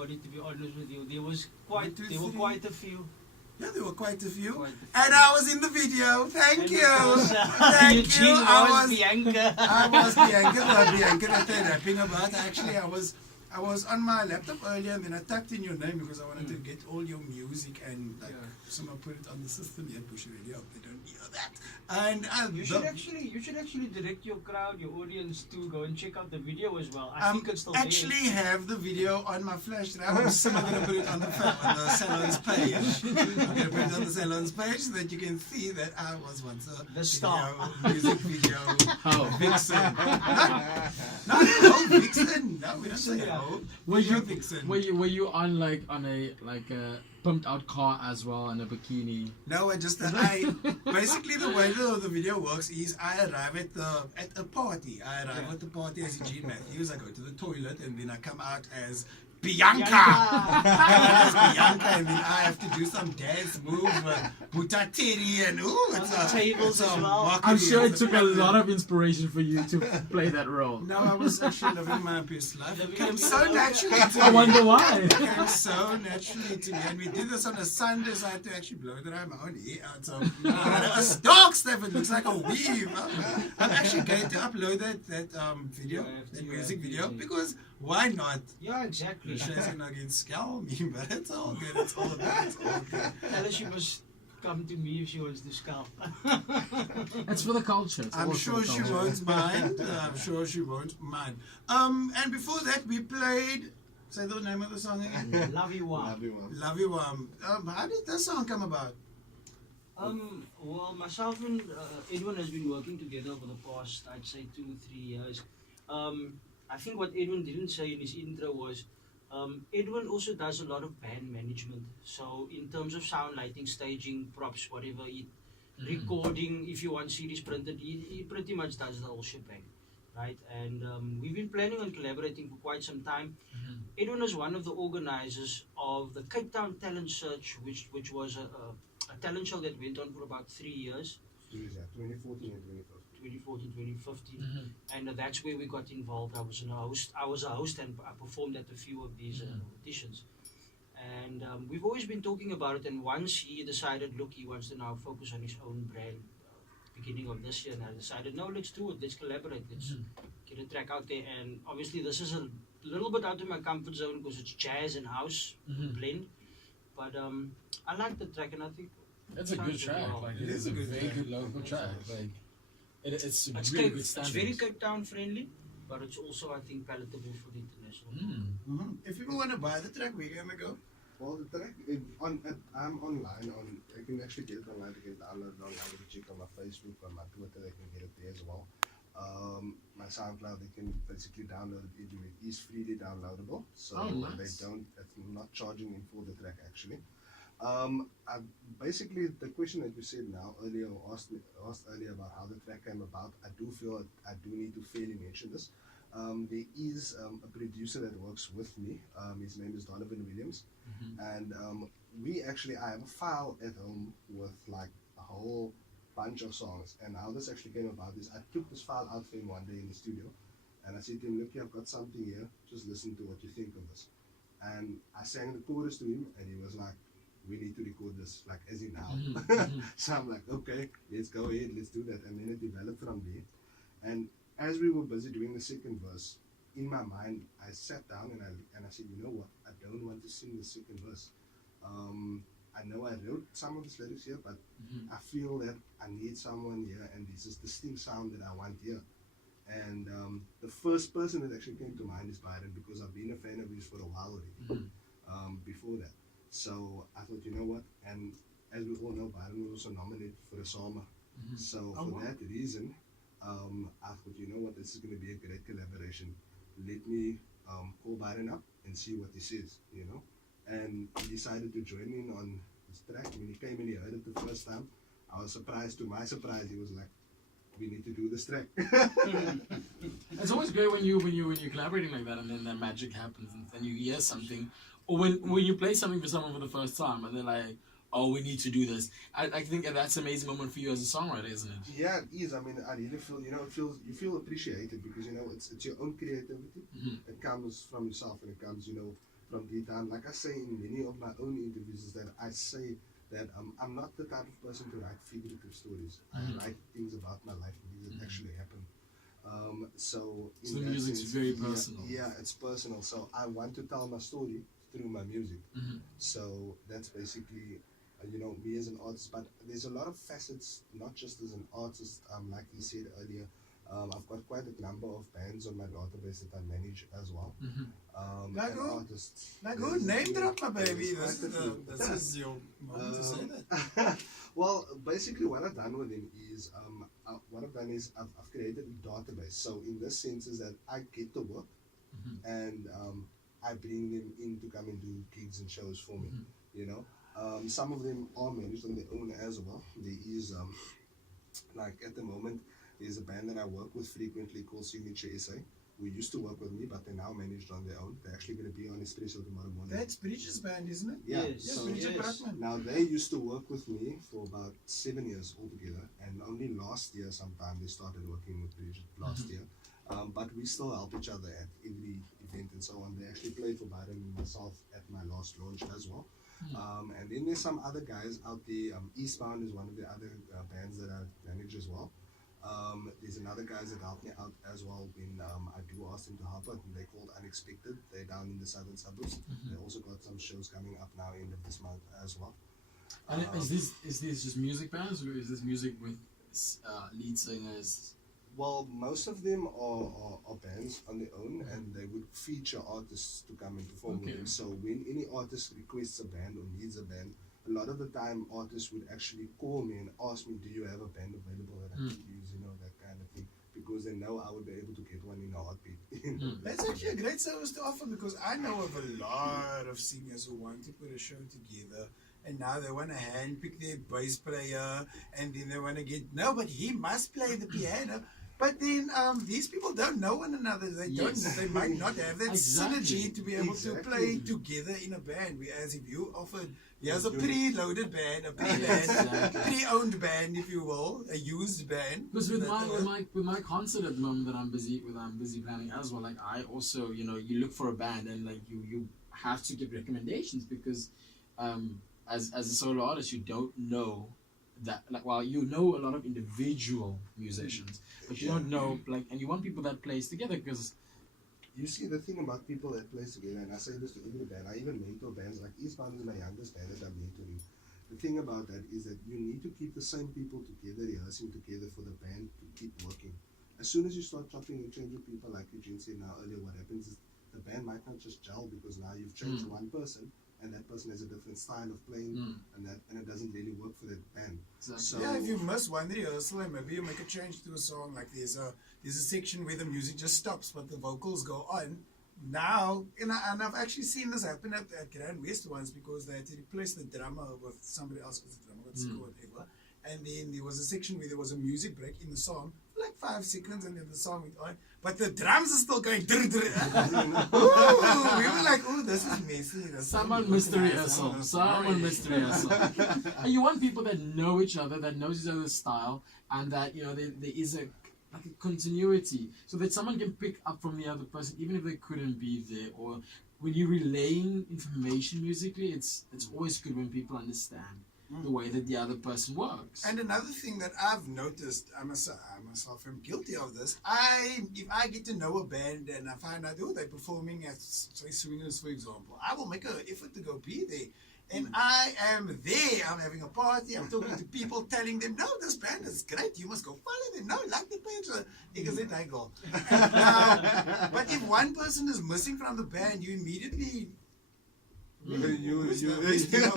everybody, to be honest with you. There were quite a few. Yeah, there were quite a few. And I was in the video. Thank you. Thank Eugene you. was Bianca. I was Bianca that they're rapping about. Actually, I was on my laptop earlier and then I typed in your name because I wanted to get all your music and someone put it on the system. Yeah, push it really up. They don't hear that. And you should actually direct your crowd, your audience to go and check out the video as well. I think it's still actually have the video on my flash drive. I'm going to put it on the salon's page. I'm going to put it on the salon's page so that you can see that I was once a star. Music video vixen. Not vixen. No, we don't say were you on like a pumped out car as well in a bikini? No, basically the way the video works is I arrive at a party. I arrive at the party as Eugene Matthews. I go to the toilet and then I come out as Bianca. Bianca, and then I have to do some dance move, butateri, and it's tables as well. I'm sure it took a lot of inspiration for you to play that role. No, I was actually living my best life. It came so naturally to me. I wonder why. It came so naturally to me, and we did this on a Sunday, so I had to actually blow it around my own hair out. So a dog stuff. It looks like a weave. I'm actually going to upload that video, that music video, because why not? Yeah, exactly. She's not going to scale me, but it's all good. It's all good. It's all good. Tell her she must come to me if she wants to scalp. It's for the culture. I'm sure she won't mind. I'm sure she won't mind. And before that, we played. Say the name of the song again. Lavi. How did that song come about? Well, myself and Edwin has been working together over the past, I'd say, 2-3 years. I think what Edwin didn't say in his intro was Edwin also does a lot of band management. So in terms of sound, lighting, staging, props, whatever, recording, if you want CDs printed, he pretty much does the whole shebang, right? And we've been planning on collaborating for quite some time. Edwin is one of the organizers of the Cape Town Talent Search, which was a talent show that went on for about 3 years. 2014 and 2015. 2014, 2015, and that's where we got involved. I was a host and I performed at a few of these auditions, and we've always been talking about it. And once he decided, look, he wants to now focus on his own brand, beginning of this year, and I decided, no, let's do it, let's collaborate, let's get a track out there. And obviously this is a little bit out of my comfort zone because it's jazz and house blend, but I like the track, and I think it's a good track. Well. Like, it is a very good local track. Like, it's really good standards. It's very Cape Town friendly, but it's also, I think, palatable for the international. If people want to buy the track, where are you going to go? Well, the track, I'm online. I can actually get it online. You can download it online. You can check on my Facebook, on my Twitter. They can get it there as well. My SoundCloud, they can basically download it. It is freely downloadable. So it's not charging in for the track actually. Basically, the question that you said now earlier, or asked earlier about how the track came about, I do feel I do need to fairly mention this. There is a producer that works with me. His name is Donovan Williams, and I have a file at home with like a whole bunch of songs. And how this actually came about is I took this file out for him one day in the studio, and I said to him, "Look, I've got something here. Just listen to what you think of this." And I sang the chorus to him, and he was like, "We need to record this, like as in now." So I'm like, okay, let's go ahead, let's do that. And then it developed from there. And as we were busy doing the second verse, in my mind, I sat down and I said, you know what, I don't want to sing the second verse. I know I wrote some of the lyrics here, but I feel that I need someone here, and there's this distinct sound that I want here. And the first person that actually came to mind is Byron, because I've been a fan of his for a while already, before that. So I thought, you know what, and as we all know, Byron was also nominated for a SAMA. So for that reason, I thought, you know what, this is going to be a great collaboration. Let me call Byron up and see what he says, you know. And he decided to join in on this track. When he came in, he heard it the first time. I was surprised. To my surprise, he was like, "We need to do this track." It's always great when you're collaborating like that, and then that magic happens, and then you hear something, or when you play something for someone for the first time, and they're like, "Oh, we need to do this." I think that's an amazing moment for you as a songwriter, isn't it? Yeah, it is. I mean, I really feel, you feel appreciated, because, it's your own creativity. It comes from yourself, and it comes, from guitar. Like I say in many of my own interviews, is that I say that I'm not the type of person to write figurative stories. I write things about my life, things that actually happen. So So in the that music's sense, very personal. Yeah, it's personal. So I want to tell my story through my music. So that's basically, me as an artist. But there's a lot of facets, not just as an artist. Like you said earlier, I've got quite a number of bands on my database that I manage as well. Like and who? artists. Like who? Name drop, my baby. There's This quite a few. is your moment to say that. Well, basically, what I've done with him is, I've created a database. So in this sense, is that I get the work, and I bring them in to come and do gigs and shows for me. Some of them are managed on their own as well. There is like at the moment, there's a band that I work with frequently called Signature SA. Who used to work with me, but they're now managed on their own. They're actually going to be on Espresso tomorrow morning. That's Bridget's band, isn't it? Yeah, Yes. so Bridget yes. Bratman. now they used to work with me for about 7 years altogether, and only last year sometime they started working with Bridget last year. But we still help each other at every event and so on. They actually played for Byron and myself at my last launch as well. And then there's some other guys out there. Eastbound is one of the other bands that I manage as well. There's another guys that help me out as well when I do ask them to help out, and they're called Unexpected. They're down in the southern suburbs. They also got some shows coming up now end of this month as well. And is this just music bands, or is this music with lead singers? Well, most of them are bands on their own, and they would feature artists to come and perform with them. So when any artist requests a band or needs a band, a lot of the time artists would actually call me and ask me, do you have a band available that I can use, that kind of thing, because they know I would be able to get one in a heartbeat. That's actually a great service to offer, because I know of a lot of singers who want to put a show together, and now they want to handpick their bass player, and then they want to get, no, but he must play the piano. But then these people don't know one another. They don't. They might not have that synergy to be able to play together in a band. Whereas if you offered, here's a pre-loaded band, a pre-band, pre-owned band, if you will, a used band. Because with my concert at the moment that I'm busy planning as well. Like I also, you look for a band, and like you have to give recommendations, because as a solo artist, you don't know that, like, while you know a lot of individual musicians, but you don't know, like, and you want people that plays together, because You see, the thing about people that plays together, and I say this to every band, I even mentor bands, like Eastbound is my youngest band that I'm mentoring. The thing about that is that you need to keep the same people together, rehearsing together for the band to keep working. As soon as you start chopping and changing people, like Eugene said now earlier, what happens is the band might not just gel, because now you've changed one person, and that person has a different style of playing, and it doesn't really work for that band. Exactly. So Yeah, if you miss one rehearsal and maybe you make a change to a song, like there's a section where the music just stops but the vocals go on. Now, and I've actually seen this happen at Grand West once, because they had to replace the drummer with somebody else, because the drummer got sick or whatever. And then there was a section where there was a music break in the song, like 5 seconds, and then the song went on. But the drums are still going. Ooh, we were like, "Oh, this is messy." someone missed the rehearsal. Someone missed the rehearsal. And you want people that know each other, that knows each other's style, and that there is a continuity, so that someone can pick up from the other person, even if they couldn't be there. Or when you're relaying information musically, it's always good when people understand the way that the other person works. And another thing that I've noticed, I myself am guilty of this. If I get to know a band and I find out they're performing at, say, Swingers, for example, I will make an effort to go be there. And I am there. I'm having a party. I'm talking to people, telling them, "No, this band is great. You must go follow them. No, like the page." Because it I go. But if one person is missing from the band, you immediately. Who's playing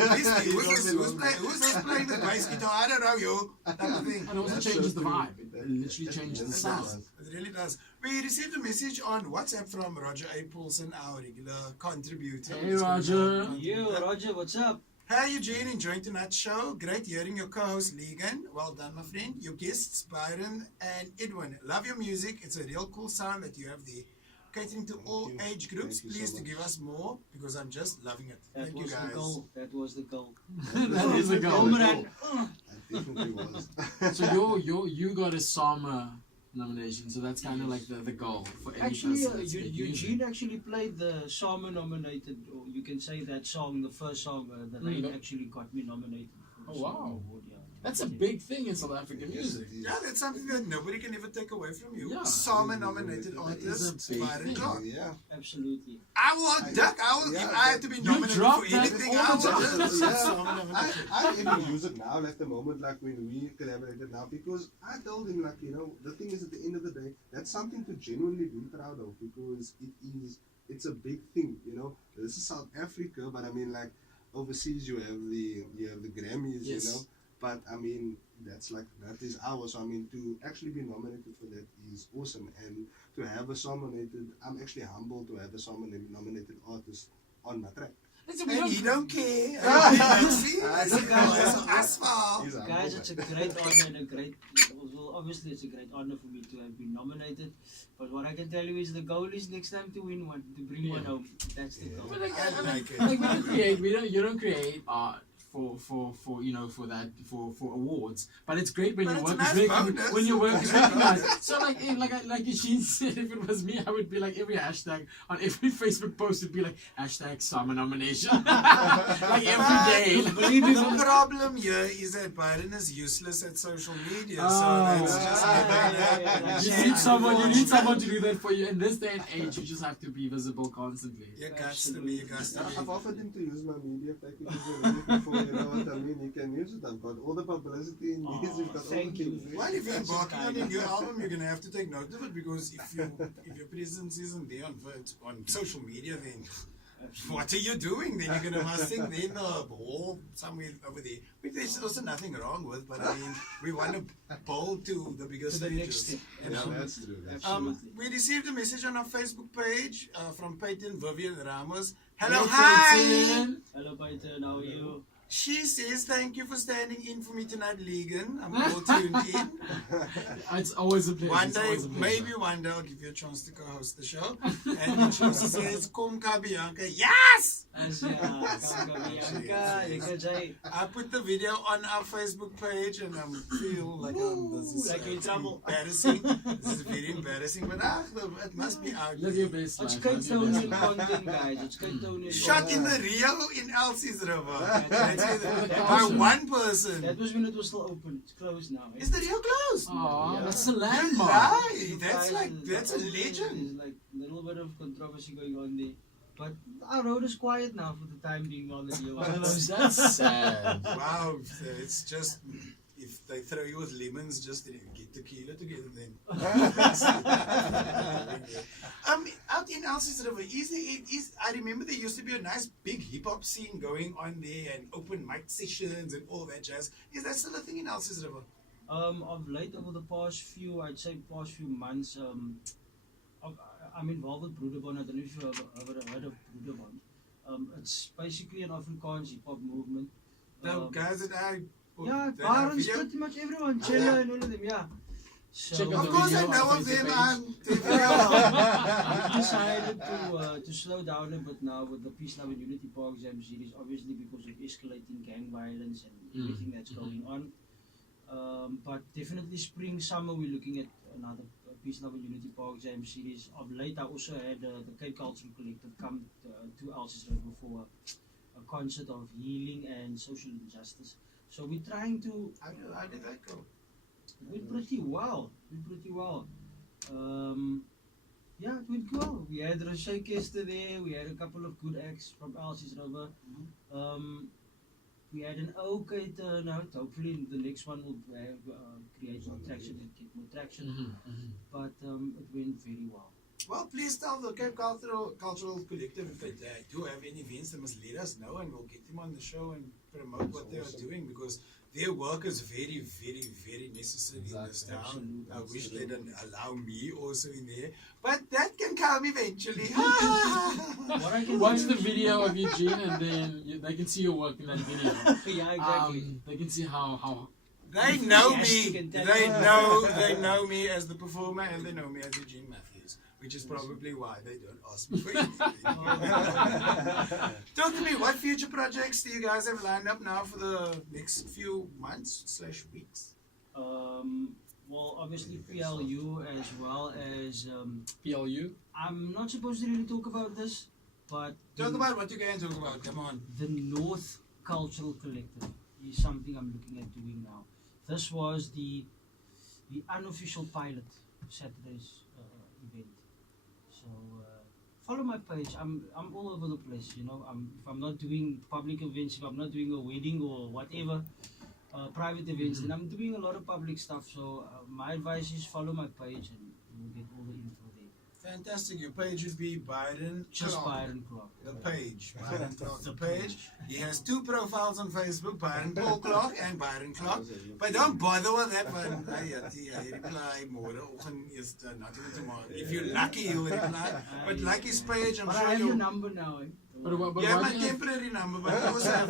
the bass guitar? I don't know, you. Type of thing. And it also changes the vibe. It literally changes the sound. It really does. We received a message on WhatsApp from Roger A. Paulson, our regular contributor. Hey, Roger. Yo, Roger, what's up? Hi, Eugene. Enjoying tonight's show. Great hearing your co-host, Legan. Well done, my friend. Your guests, Byron and Edwin. Love your music. It's a real cool sound that you have there. Catering to all age groups. Please to give us more, because I'm just loving it. Thank you, guys. That was the goal. That is a goal. Comrade. I definitely was. So you got a Sama nomination. So that's kind of like the goal for any Actually, person. that's making music. Eugene actually played the Sama nominated, or you can say that song, the first song, The Rain, actually got me nominated for the Oh, Song wow. Award, yeah. That's a big thing in South African music. Yeah, that's something that nobody can ever take away from you. Yeah. Sama nominated That is a artist, big Byron thing. Clarke. Yeah. Absolutely. I will duck. Yeah, if I had to be nominated dropped for that anything, all I the would time. just Sama nominated. I even use it now, like the moment, like when we collaborated now, because I told him, like, the thing is, at the end of the day, that's something to genuinely be proud of, because it's a big thing, This is South Africa, but I mean, like, overseas you have the Grammys, Yes. But I mean, that is ours. So I mean, to actually be nominated for that is awesome, and to have a song nominated, I'm actually humbled to have a song nominated artist on my track. And he don't care. See? Look, guys, Asphalt. He's humble, Guys, it's a man. great honor and a great, well, obviously it's a great honor for me to have been nominated. But what I can tell you is the goal is next time to win one, to bring one home. That's the goal. But like, I like it. like you don't create art for awards, but it's great when But your it's a work nice is bonus. when your work is recognized. So like Eugene said, if it was me, I would be like every hashtag on every Facebook post would be like hashtag summer nomination, like every day. The problem here is that Byron is useless at social media, so that's just You need someone to do that for you. In this day and age, you just have to be visible constantly. You guts to be, you guts to I've be. offered him to use my media packages already before, you know what I mean? He can use it. I've got all the publicity in these, we've got all the thank you. things. Well, if you're That's embarking on a kind. new album, you're gonna have to take note of it, because if your presence isn't there on social media, then what are you doing? Then you're gonna must think then wall somewhere over there, which there's also nothing wrong with. But I mean, we want to bowl to the bigger To the next stages. step. You know? Yeah, that's true. That's Absolutely. We received a message on our Facebook page from Peyton Vivian Ramos. Hello, Hey, hi. Peyton. Hello, Peter, how are you? She says, "Thank you for standing in for me tonight, Legan. I'm all tuned in. It's always a pleasure. One It's day, always a pleasure. maybe one day, I'll give you a chance to co-host the show." And then she also says, "Kom Bianca." Yes! I put the video on our Facebook page, and I feel like this is Like you're in trouble. embarrassing. This is very embarrassing, but it must be out. Live your best It's life. Live your Campaining best life. content, guys. It's Campaining. Shot in the Rio in Elsie's River. That's it. That By was- one person. That was when it was still open. It's closed now. Is the Rio closed? Aw, Yeah. that's a You landmark. lie. That's a legend. There's like a little bit of controversy going on there. But our road is quiet now for the time being while the deal was That's sad. Wow, it's just if they throw you with lemons, just get tequila together then. Out in Elsie's River, I remember there used to be a nice big hip hop scene going on there and open mic sessions and all that jazz. Is that still a thing in Elsie's River? Of late, over the past few months, I'm involved with Broederbond. I don't know if you've ever heard of Broederbond. It's basically an Afrikaans hip hop movement. No, guys that I Yeah, that I Barons, video- pretty much everyone, Chella and all of them, yeah. So, Check out Of course I video know on of them. Facebook we decided to slow down a bit now with the Peace, Love and Unity Park Jam series, obviously because of escalating gang violence and everything that's going on. But definitely spring, summer, we're looking at another Peace, Love and Unity Park Jam series. Of late, I also had the Cape Cultural Collective come to Elsie's River for a concert of healing and social injustice. So we're trying to. How did that go? It went pretty well. Yeah, it went well. We had Rochelle Kester there. We had a couple of good acts from Elsie's River. We had an okay turnout. Hopefully, the next one will create more traction and get more traction. But it went very well. Well, please tell the Cape Cultural Collective if they do have any events, they must let us know and we'll get them on the show and promote what they are doing, because their work is very, very, very necessary in this town. Absolutely. I wish they didn't allow me also in there, but that can come eventually. What I can Watch do- the video of Eugene, and then they can see your work in that video. Yeah, exactly. They can see how. They know Yes, you me. can tell. They know me as the performer, and they know me as Eugene Matthews, which is probably why they don't ask me for anything. Talk to me, what future projects do you guys have lined up now for the next few months/weeks? well, obviously PLU as well as PLU. I'm not supposed to really talk about this, but Talk about what you can talk about. Come on. the North Cultural Collective is something I'm looking at doing now. This was the unofficial pilot Saturday's event. So follow my page. I'm all over the place. You know, if I'm not doing public events, if I'm not doing a wedding or whatever, private events, then I'm doing a lot of public stuff. So my advice is follow my page and you'll get all the info there. Fantastic. Your page would be Byron Just Clarke. Byron Clarke. The page. Byron Clarke, the page. He has 2 profiles on Facebook, Byron Paul Clarke and Byron Clarke. But don't bother with that one. I reply more often is not even tomorrow. If you're lucky, you will reply. But like his page, I'm But I sure have your you. number now. Eh? But You have why my do you have- temporary number, but you also have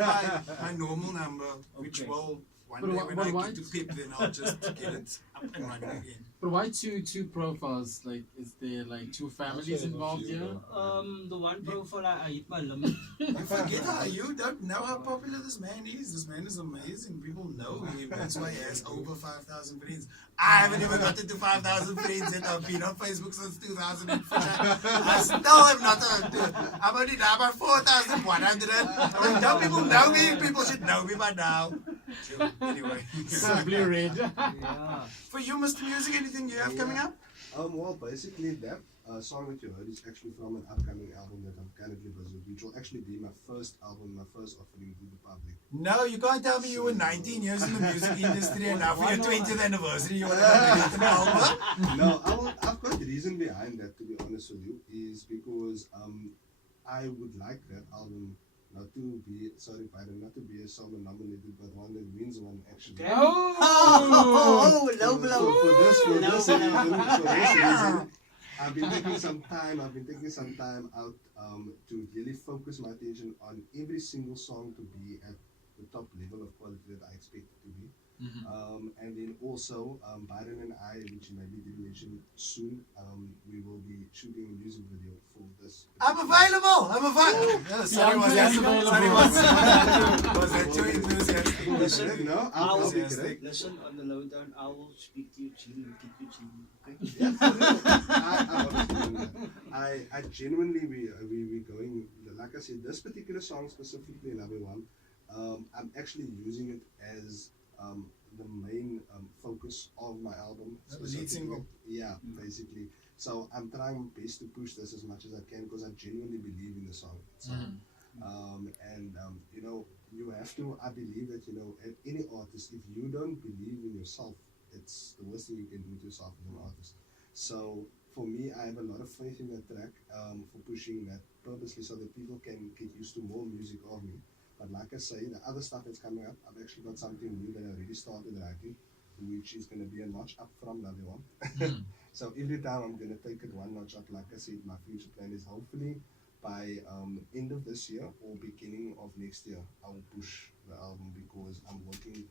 my normal number, which Okay. will one But day why- when but I why- get to PIP, then I'll just get it up and running again. But why two profiles? Like, is there like 2 families involved here? The one profile I hit my limit. You forget how you don't know how popular this man is. This man is amazing. People know him. That's why he has over 5,000 friends. I haven't even gotten to 5,000 friends yet. I've been on Facebook since 2004. I still have not. I'm only now about 4,100. I mean, don't people know me? People should know me by now. Sure. Anyway. Simply red. Yeah. For you, Mr. Music, anything you have coming up? Well, basically that song that you heard is actually from an upcoming album that I'm currently busy with, which will actually be my first album, my first offering to the public. No, you can't tell me you were 19 years in the music industry and now for your 20th anniversary you want to create an album? No, I've got the reason behind that, to be honest with you, is because I would like that album not to be, sorry Byron, not to be a solo nominated, but one that wins one actually. Oh! low For this No. reason, I've been taking some time out to really focus my attention on every single song to be at the top level of quality that I expect it to be. And then also, Byron and I, which maybe didn't mention soon, we will be shooting a music video for this. I'm available! Oh, sorry, was Bianca is available. was that too enthusiastic? Listen, No, I'll be correct. Listen, on the lowdown, I will speak to Eugene and keep Eugene, okay? Yeah, I honestly mean that. I genuinely, we going, like I said, this particular song specifically, Lavi one, I'm actually using it as the main focus of my album. The lead specifically. single. Yeah, basically. So I'm trying my best to push this as much as I can because I genuinely believe in the song. You know, you have to, I believe that, you know, any artist, if you don't believe in yourself, it's the worst thing you can do to yourself as an artist. So for me, I have a lot of faith in that track for pushing that purposely so that people can get used to more music of me. But like I say, the other stuff that's coming up, I've actually got something new that I already started writing, which is going to be a notch up from Lavi one. So every time I'm going to take it one notch up. Like I said, my future plan is hopefully by end of this year or beginning of next year, I will push the album because I'm working,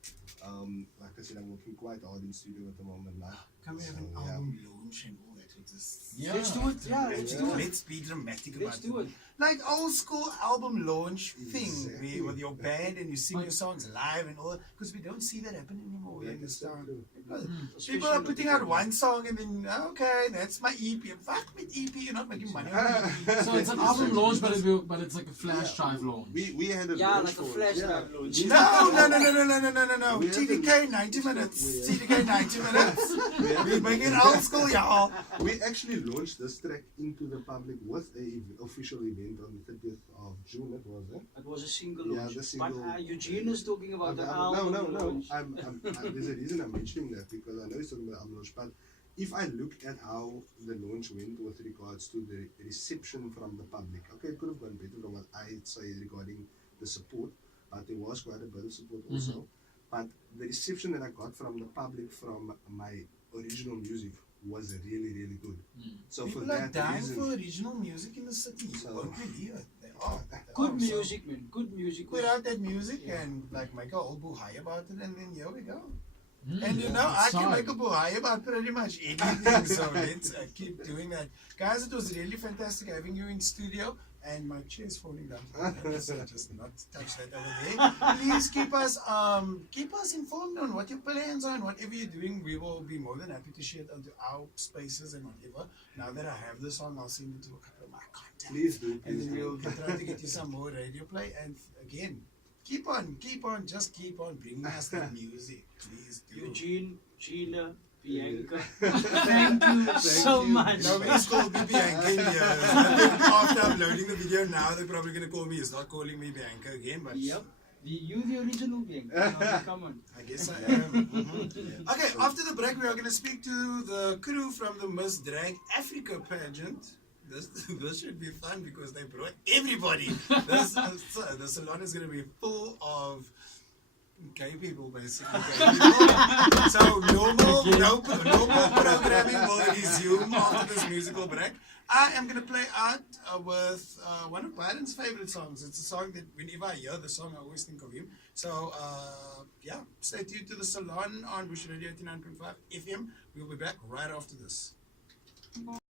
like I said, I'm working quite hard in studio at the moment now. Can we have an So, yeah. album launch and all that with this? Yeah. Let's do it. Yeah, let's do it. Let's be dramatic Let's about do it. Like old school album launch thing Exactly. where with your band and you sing your songs live and all that. Because we don't see that happen anymore in this town. People are putting out one song and then, okay, that's my EP. Fuck with EP, you're not making money on EP. So it's an album launch, but it's like a flash drive launch. We had a Yeah, launch like a for it. flash Yeah. drive launch. No. We have TDK 90 minutes. we- TDK 90 minutes. We have We're making old school, y'all. We actually launched this track into the public with a official event on the 30th of June. It was It was a single Yeah, launch. the single- But Eugene is talking about the no, album no. launch. There's a reason I'm mentioning that because I know he's talking about album launch. But if I look at how the launch went with regards to the reception from the public, okay, it could have gone better from what I'd say regarding the support, but there was quite a bit of support also. But the reception that I got from the public from my original music was really, really good. So People for are that dying reason, for original music in the city. You So- won't believe it. They are. Good So music, man. Good music. put out that music and like make a whole buhai about it, and then here we go. And you know, I can make a buhai about pretty much anything, so let's keep doing that. Guys, it was really fantastic having you in studio. And my chair is falling down. Let's just not touch that over there. Please keep us informed on what your plans are and whatever you're doing. We will be more than happy to share it onto our spaces and whatever. Now that I have the song, I'll send it to a couple of my contacts. Please do. And Please then do. we'll try to get you some more radio play. And again, keep on, just keep on bringing us the music. Please do. Eugene, Gina, Bianca, thank you so much. Nobody's called me Bianca in years. I think after uploading the video now, they're probably going to call me. It's not calling me Bianca again, but Yep. You the original Bianca. No, come on. I guess I am. Okay, after the break, we are going to speak to the crew from the Miss Drag Africa pageant. This should be fun because they brought everybody. The salon is going to be full of gay people, basically. Gay people. So normal programming will resume after this musical break. I am going to play out with one of Byron's favorite songs. It's a song that whenever I hear the song, I always think of him. So, yeah, stay tuned to the salon on Bush Radio 89.5 FM. We'll be back right after this.